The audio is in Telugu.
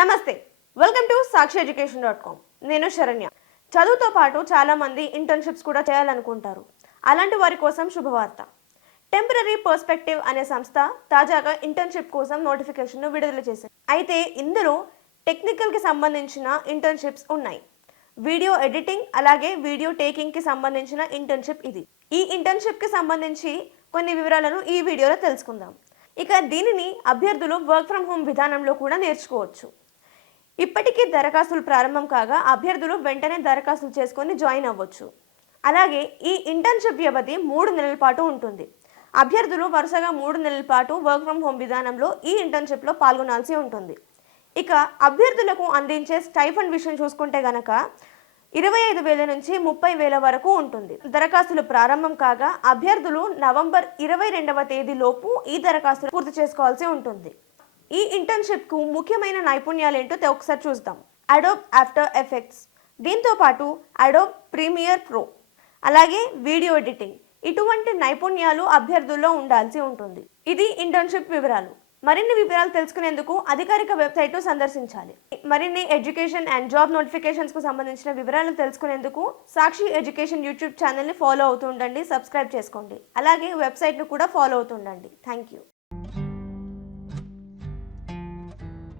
నమస్తే, వెల్కమ్ టు sakshieducation.com. నేను శరణ్య. చదువుతో పాటు చాలా మంది ఇంటర్న్షిప్స్ కూడా చేయాలనుకుంటారు. అలాంటి వారి కోసం శుభవార్త. టెంపరరీ పర్స్పెక్టివ్ అనే సంస్థ తాజాగా ఇంటర్న్షిప్ కోసం నోటిఫికేషన్ను విడుదల చేసింది. అయితే ఇందులో టెక్నికల్కి సంబంధించిన ఇంటర్న్షిప్స్ ఉన్నాయి. వీడియో ఎడిటింగ్ అలాగే వీడియో టేకింగ్కి సంబంధించిన ఇంటర్న్షిప్ ఇది. ఈ ఇంటర్న్షిప్కి సంబంధించి కొన్ని వివరాలను ఈ వీడియోలో తెలుసుకుందాం. ఇక దీనిని అభ్యర్థులు వర్క్ ఫ్రమ్ హోమ్ విధానంలో కూడా నేర్చుకోవచ్చు. ఇప్పటికీ దరఖాస్తులు ప్రారంభం కాగా అభ్యర్థులు వెంటనే దరఖాస్తులు చేసుకొని జాయిన్ అవ్వచ్చు. అలాగే ఈ ఇంటర్న్షిప్ వ్యవధి 3 నెలల పాటు ఉంటుంది. అభ్యర్థులు వరుసగా 3 నెలల పాటు వర్క్ ఫ్రమ్ హోమ్ విధానంలో ఈ ఇంటర్న్షిప్లో పాల్గొనాల్సి ఉంటుంది. ఇక అభ్యర్థులకు అందించే స్టైఫండ్ విషయం చూసుకుంటే గనక 25,000 నుంచి 30,000 వరకు ఉంటుంది. దరఖాస్తులు ప్రారంభం కాగా అభ్యర్థులు నవంబర్ 22వ తేదీలోపు ఈ దరఖాస్తులు పూర్తి చేసుకోవాల్సి ఉంటుంది. ఈ ఇంటర్న్షిప్కు ముఖ్యమైన నైపుణ్యాలు ఏంటో ఒకసారి చూద్దాం. అడోబ్ ఆఫ్టర్ ఎఫెక్ట్స్, దీంతో పాటు అడోబ్ ప్రీమియర్ ప్రో, అలాగే వీడియో ఎడిటింగ్, ఇటువంటి నైపుణ్యాలు అభ్యర్థుల్లో ఉండాల్సి ఉంటుంది. ఇది ఇంటర్న్షిప్ వివరాలు. మరిన్ని వివరాలు తెలుసుకునేందుకు అధికారిక వెబ్సైట్ను సందర్శించాలి. మరిన్ని ఎడ్యుకేషన్ అండ్ జాబ్ నోటిఫికేషన్స్కు సంబంధించిన వివరాలు తెలుసుకునేందుకు సాక్షి ఎడ్యుకేషన్ యూట్యూబ్ ఛానల్ని ఫాలో అవుతూ ఉండండి, సబ్స్క్రైబ్ చేసుకోండి. అలాగే వెబ్సైట్ను కూడా ఫాలో అవుతూ ఉండండి. Thank you.